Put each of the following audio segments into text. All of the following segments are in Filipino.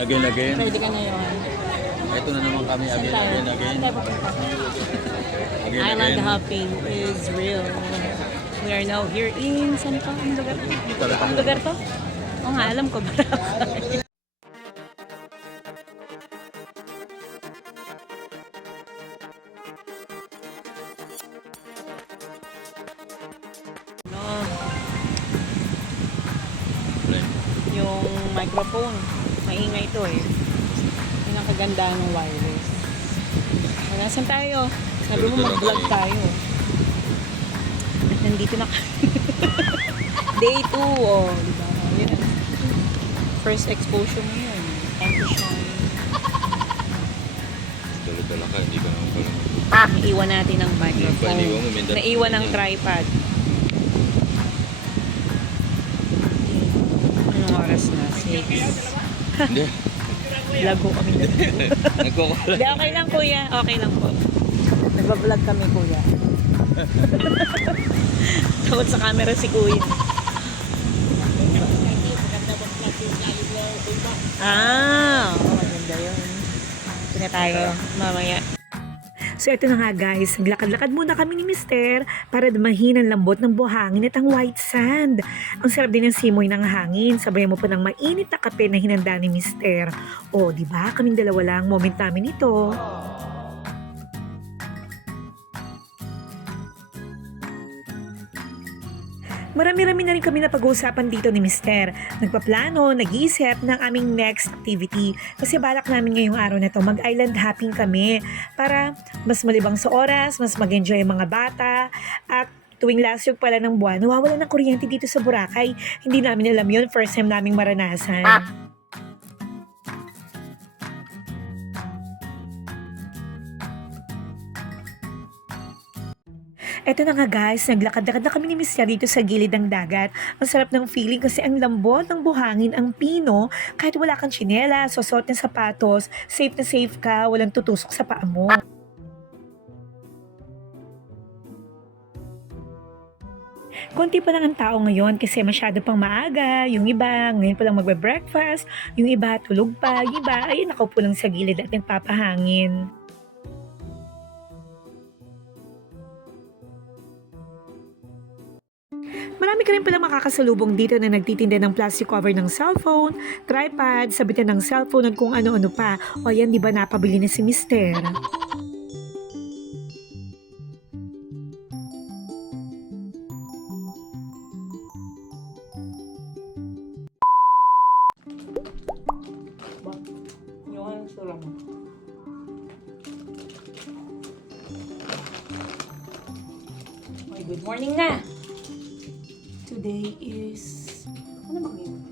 again. Ready ka ngayon. Ito na naman kami Saan again. tayo? Saan tayo pupunta? Island hopping is real. We are now here in... Saan to? Anong lugar to? Anong lugar to? Oo nga, alam ko. Yung microphone, maingay ito eh. Yun ang kagandahan ng wireless. Nasaan tayo? Sabi mo mag-vlog tayo. At nandito na Day 2, oh. Diba? Yun. First exposure mo yun. Time to shine. Dala-dala ka, hindi ka naman pala. Naiwan natin ang microphone. Naiwan ang tripod. Anong oras na? 6. Hindi. Lago kami na. Nagkukulat. Hindi, okay lang kuya. Okay lang po. Nagbablog kami kuya. Takot sa camera si kuya. Maganda yun. Ito na tayo mamaya. So ito na nga guys, naglakad-lakad muna kami ni Mister para dumahin ang lambot ng buhangin at ang white sand. Ang sarap din ng simoy ng hangin, sabay mo pa ng mainit na kape na hinanda ni Mister. O, di ba? Kaming dalawa lang moment namin ito. Marami-rami na rin kami napag-uusapan dito ni Mister. Nagpaplano, nag-iisip ng aming next activity. Kasi balak namin ngayong araw na to mag-island hopping kami para mas malibang sa oras, mas mag-enjoy ang mga bata. At tuwing last week pala ng buwan, nawawala ng kuryente dito sa Boracay. Hindi namin alam yun, first time naming maranasan. Eto na nga guys, naglakad-lakad na kami ni Miss dito sa gilid ng dagat. Ang sarap ng feeling kasi ang lambot ng buhangin, ang pino, kahit wala kang tsinela, susot ng sapatos, safe na safe ka, walang tutusok sa paa mo. Konti pa lang ang tao ngayon kasi masyado pang maaga, yung iba ngayon pa lang magbe-breakfast, yung iba tulog pa, yung iba ay nakaupo lang sa gilid at nagpapahangin. Marami ka rin palang makakasalubong dito na nagtitinda ng plastic cover ng cellphone, tripod, sabitan ng cellphone at kung ano-ano pa. O yan, di ba napabili na si Mister? Yung sura mo. Okay, good morning na! Today is, ano ba ngayon?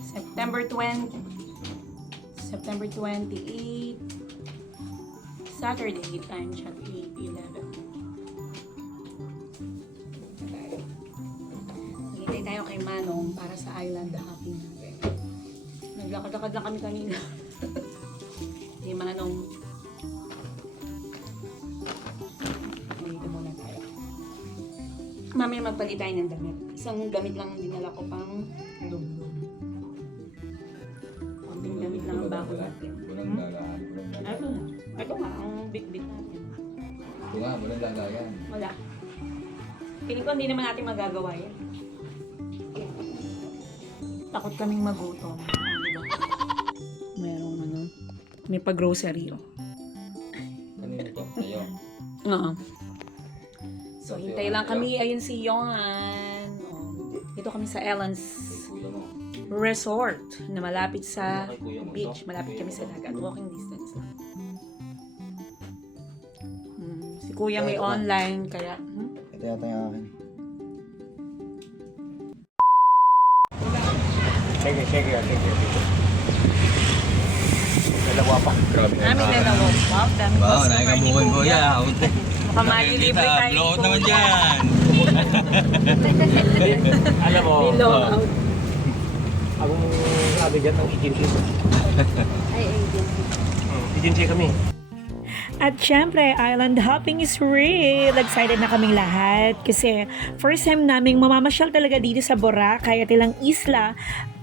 September 28, Saturday, time check 8:11. Naghintay tayo kay Manong para sa island hopping natin. Naglakad-lakad lang kami kanina. Kay Manong. Dito muna tayo. Mamaya magpalit tayo ng damit. Isang gamit lang ang dinala ko pang lublob. Konting gamit lang ang bago natin. Ito na. Ito nga, ang bit-bit natin. Ito nga, walang lagayan. Wala. Piling ko hindi naman natin magagawa yan. Takot kaming magutom. Merong ano, may pag-grocery oh. Kanino to? Sa'yo? Oo. So, hintay lang kami. Ayun si Johan. Dito kami sa Ellen's Resort na malapit sa beach. Malapit kami sa dagat. Walking distance lang. Si Kuya may online kaya... Ito yata yung akin. Sige. Dalawa pa. Grabe na. Namin dalawa. Wow, dami customer ni Kuya. Mukhang malilibre tayo ni Blowout naman Kuya. dyan. Alam mo, Blowout. akong sabi dyan ng agency. Ay, Agency kami. At syempre, island hopping is real. Excited na kaming lahat kasi first time naming mamamasyal talaga dito sa Boracay at ilang isla.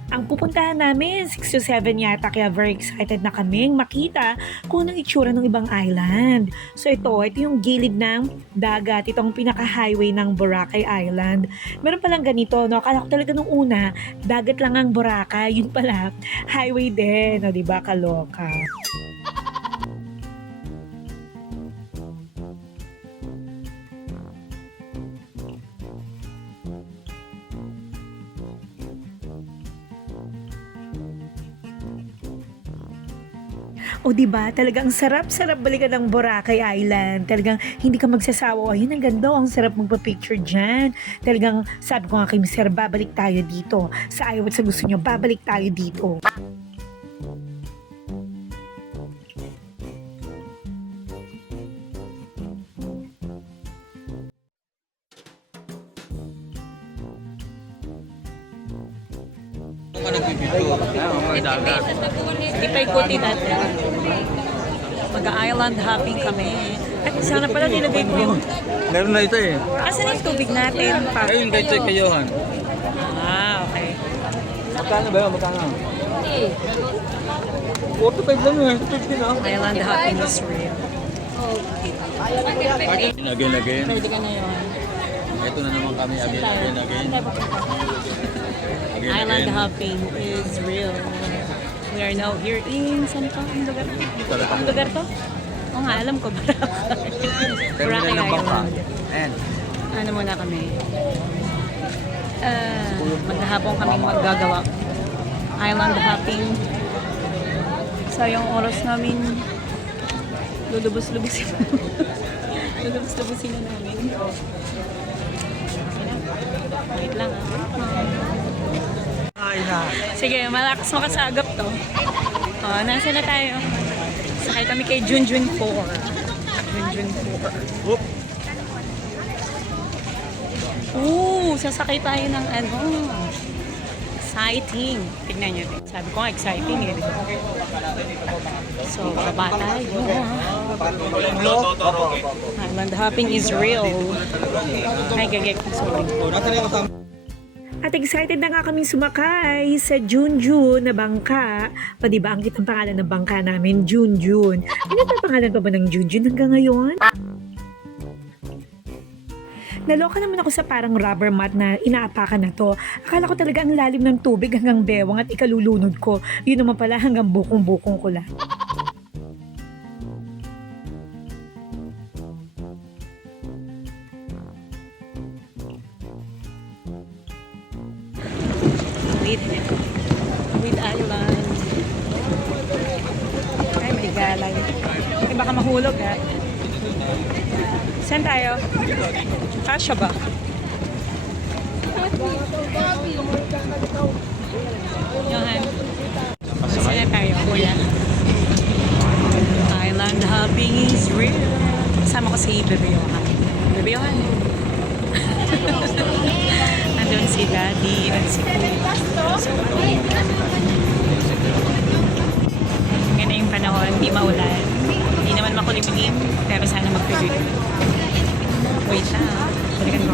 ang pupuntahan namin. 6 to 7 yata, kaya very excited na kaming makita kung anong itsura ng ibang island. So ito yung gilid ng dagat. Ito ang pinaka-highway ng Boracay Island. Meron palang ganito, no? Akala ko talaga nung una, dagat lang ang Boracay. Yun pala, highway din. No, diba? Kaloka. O diba, talagang sarap-sarap balikan ng Boracay Island. Talagang hindi ka magsasawa. Ayun, ang ganda. Ang sarap magpa-picture dyan. Talagang sabi ko nga kay Mr. babalik tayo dito. Sa ayaw at sa gusto nyo, babalik tayo dito. Hindi pa ikutin natin. Mag-island hopping kami. At sana pala nilagay ko yung... Meron na ito eh. Asan yung tubig natin? Ayun, kay Choy, kay Johan. Ah, okay. Magkano ba yun? Magkano? 45 lang yun. 50 na. Island hopping is real. Again. Pwede ka na yun. Ito na naman kami. Again. Island hopping is real. We are now here in... Saan to? Ang lugar to? Ang lugar to? Oo nga, alam ko. Boracay Island. Ayan. Ano muna kami? Maghahapon kaming maggagawa. Island hopping. Sayang oras namin. Lulubos-lubusin. Lulubos-lubusin na namin. Wait lang Sige, malakas makasagap to. Nasa na tayo? Sakay kami kay Junjun 4. Junjun 4. Oop. Sasakay tayo ng exciting. Tignan nyo. Sabi ko nga, exciting eh. So, baba tayo. Island hopping is real. Ay, gagek. Sorry. At excited na nga kaming sumakay sa Junjun na bangka. Pa diba ang kitang pangalan ng bangka namin, Junjun. Ano ba pangalan pa ba ng Junjun hanggang ngayon? Naloka naman ako sa parang rubber mat na inaapakan na to. Akala ko talaga ang lalim ng tubig hanggang bewang at ikalulunod ko. Yun naman pala hanggang bukong-bukong ko lang. With Island. Ay, may galay. Ay, baka mahulog ha. Saan tayo? Kasya ba? Johan. Saan na tayo, kuya? Island hopping is real. Kasama ko si Bebe Johan. Bebe Johan. Andun si Daddy at si Kuya. Ganda yung panahon, hindi maulan. Hindi naman makulimlim, pero sana magpili. Wait na, balikan mo.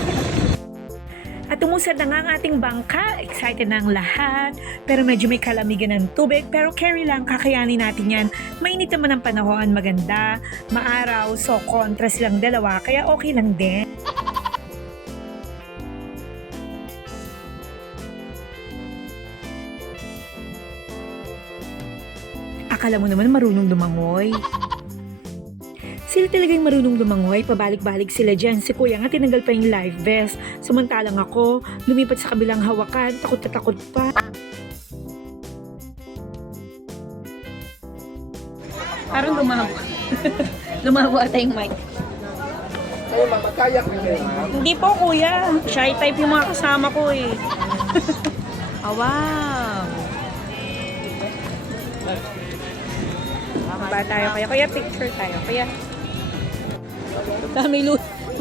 At umusad na nga ang ating bangka. Excited na ang lahat. Pero medyo may kalamigan ng tubig. Pero carry lang, kakayanin natin yan. Mainit naman ang panahon, maganda, maaraw. So, kontra silang dalawa. Kaya okay lang din. Akala mo naman marunong lumangoy. Sila talagang marunong lumangoy, pabalik-balik sila dyan. Si Kuya nga tinanggal pa yung life vest. Samantalang ako, lumipat sa kabilang hawakan, takot na takot pa. Parang lumawa. Lumawa ata yung mic. Hindi po, Kuya. Shy type yung mga kasama ko eh. Wow. Ba tayo kaya? Kaya picture tayo. Kaya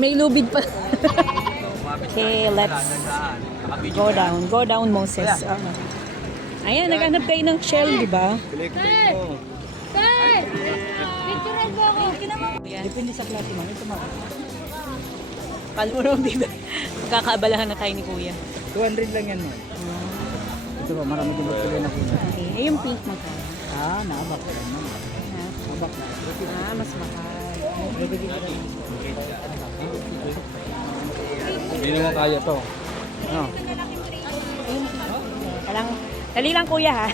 may lubid pa. Okay, let's go down. Go down, Moses. Ayan, naghanap kayo ng shell, di ba? Picturean mo ako. Depende sa klase mo. Ito mo. Kalurong, di ba? Magkakaabalahan na tayo ni Kuya. 200 lang yan, man. Ito ba, marami din pili na kulay. Okay. Eh, yung pink magkano? Naabak ko naman. Ha? Naabak na. Mas mahal. Hindi naman kaya to. Ano? Kalang, dali lang kuya ha.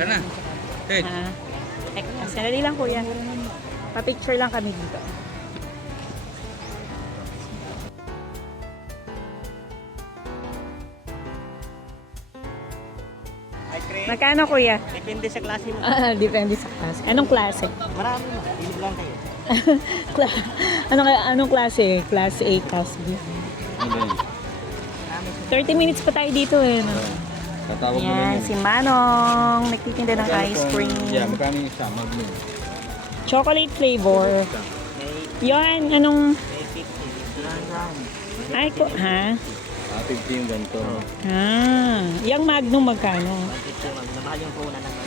Kana. Ted. Ha? Teka, sandali lang kuya. Pa-picture lang kami dito. Magkano kuya? Depende sa klase mo. Depende sa klase. Anong klase? Marami na. Pili lang kayo. Anong klase? Class A, Class B. Ano ba yun? 30 minutes pa tayo dito eh. No? Tatawag mo Yan, lang si Manong. Nagtitinda ng ice cream. Yeah, magkano yung isa? Magnum. Chocolate flavor. Yan, anong... Ay, ko, ha? 50 yung ganito. Yung Magnum magkano? Namahal yung puna naman.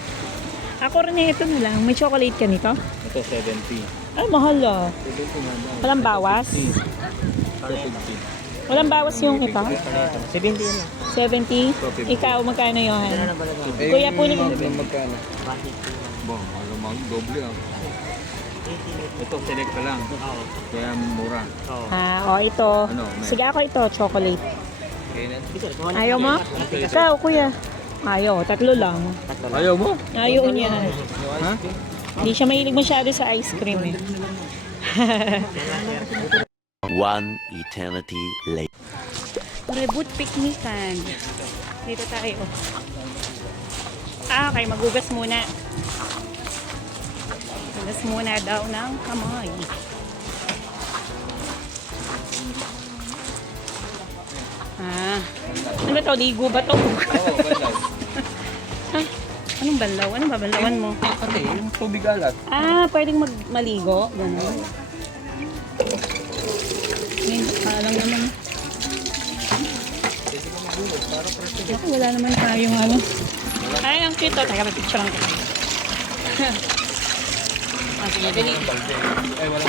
Ako rin ito na lang. May chocolate ka nito? Ito 70. Ay, mahal ah. 70 nga daw. Walang bawas? Ito 50. Walang bawas yung ito? 70 yan lang. 70? Ikaw, magkano yun? Ano ba lang? Kuya, puli ko. Magkano? Bo, alamang doble ah. Ito select ka lang. Kaya mura. Ito. Ano, may- Sige ako ito, chocolate. Kaya Ayaw mo? Ikaw, kuya. Ayaw, tatlo lang. ayaw mo? Ayaw niya. Ha? Hindi siya mahilig masyado sa ice cream eh. One eternity later. Reboot picnican. Dito tayo. Okay, magugas muna. Magugas muna daw ng kamay. Ano ba to? Ligo ba to? Oo, banlaw. Anong banlaw? Ano ba banlawan mo? Pati, yung tubig alat. Pwedeng maligo. Ganun. Alam naman. Ako, wala naman tayong ano. Ay, ang cute to. Teka, may picture lang tayo. Sige, dali. Ay, wala.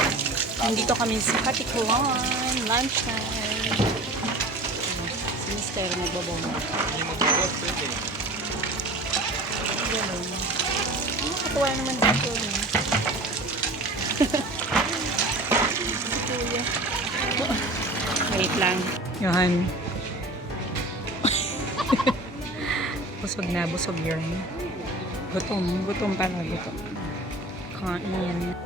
Nandito kami sa Katipuan. Lunchtime. Si Mister magbabomba. Ganun. Nakatuwa naman dito. Si Kuya. Wait lang. Yohan. Busog na, busog yun. Gutom pala, gutom. Kain.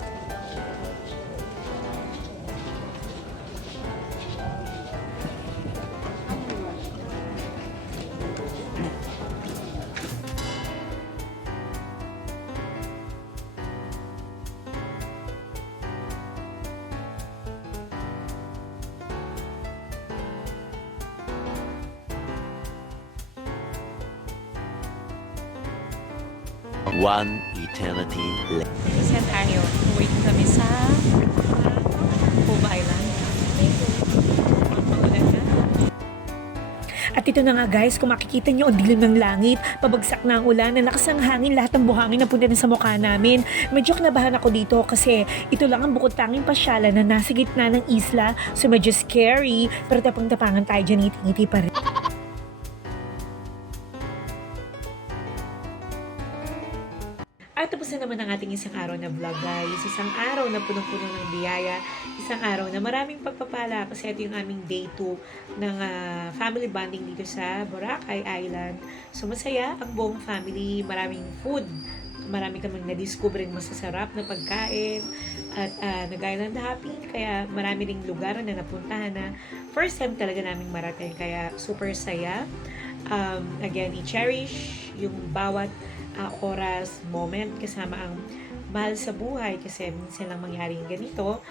One eternity later. Saan tayo? Wait kami sa Cove Island. Maulan na. At ito na nga guys, kung makikita nyo ang dilim ng langit, pabagsak na ang ulan, nalakas ang hangin, lahat ng buhangin na punta na sa mukha namin. Medyo kinabahan ako dito kasi ito lang ang bukod tanging pasyalan na nasa gitna ng isla, so medyo scary, pero tapang-tapangan tayo dyan, ngiti-ngiti pa rin. At tapos na naman ang ating isang araw na vlog guys. Isang araw na punong-puno ng biyaya. Isang araw na maraming pagpapala kasi ito yung aming day 2 ng family bonding dito sa Boracay Island. So masaya ang buong family. Maraming food. Marami kaming na-discoverin masasarap na pagkain. At nag-island hopping. Kaya marami ring lugar na napuntahan na first time talaga naming marating. Kaya super saya. Again, i-cherish yung bawat oras, moment kasama ang mahal sa buhay kasi minsan lang mangyaring ganito.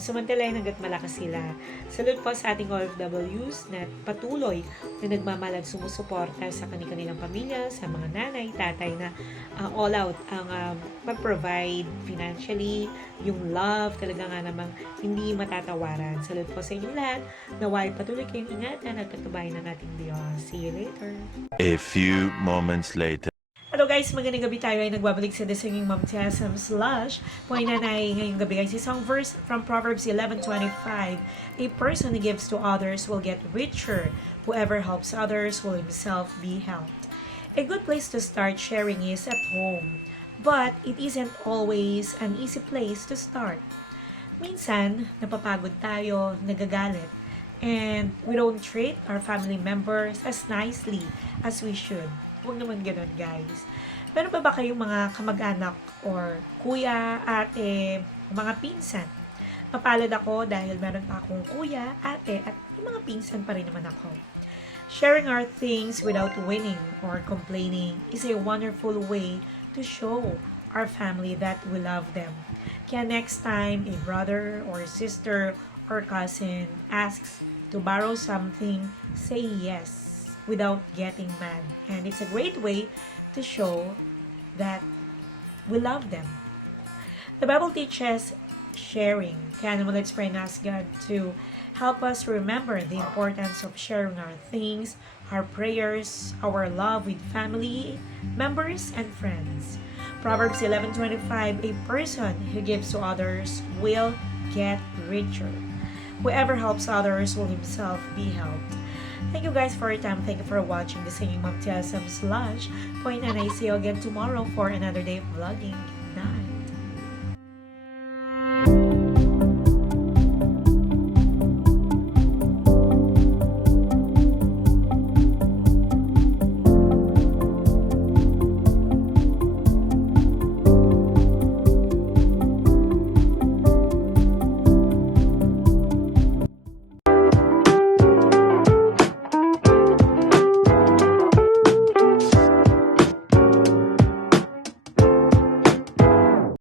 Samantalahin hanggat malakas sila. Salute po sa ating OFWs na patuloy na nagmamahal at sumusuporta sa kanilang pamilya, sa mga nanay, tatay na all out ang pag-provide financially, yung love, talaga nga namang hindi matatawaran. Salute po sa inyong lahat. Naway patuloy kayong ingatan at patubayan ng ating Diyos. See you later. A few moments later. Hello guys! guys, magandang gabi tayo ay nagbabalik sa The Singing Mom Tiasam Slash. Po ay nanay ngayong gabi guys. Isang verse from Proverbs 11:25. A person who gives to others will get richer. Whoever helps others will himself be helped. A good place to start sharing is at home. But it isn't always an easy place to start. Minsan, napapagod tayo, nagagalit, and we don't treat our family members as nicely as we should. Huwag naman ganun, guys. Meron pa ba kayong mga kamag-anak or kuya, ate, mga pinsan? Mapalad ako dahil meron pa akong kuya, ate, at yung mga pinsan pa rin naman ako. Sharing our things without winning or complaining is a wonderful way to show our family that we love them. Kaya next time a brother or sister or cousin asks to borrow something, say yes without getting mad. And it's a great way to show that we love them. The Bible teaches sharing. Kaya naman let's pray and ask God to help us remember the importance of sharing our things, our prayers, our love with family, members, and friends. Proverbs 11:25, a person who gives to others will get richer. Whoever helps others will himself be helped. Thank you guys for your time. Thank you for watching the Singing Mom Tiasam Slash. Point and I see you again tomorrow for another day of vlogging.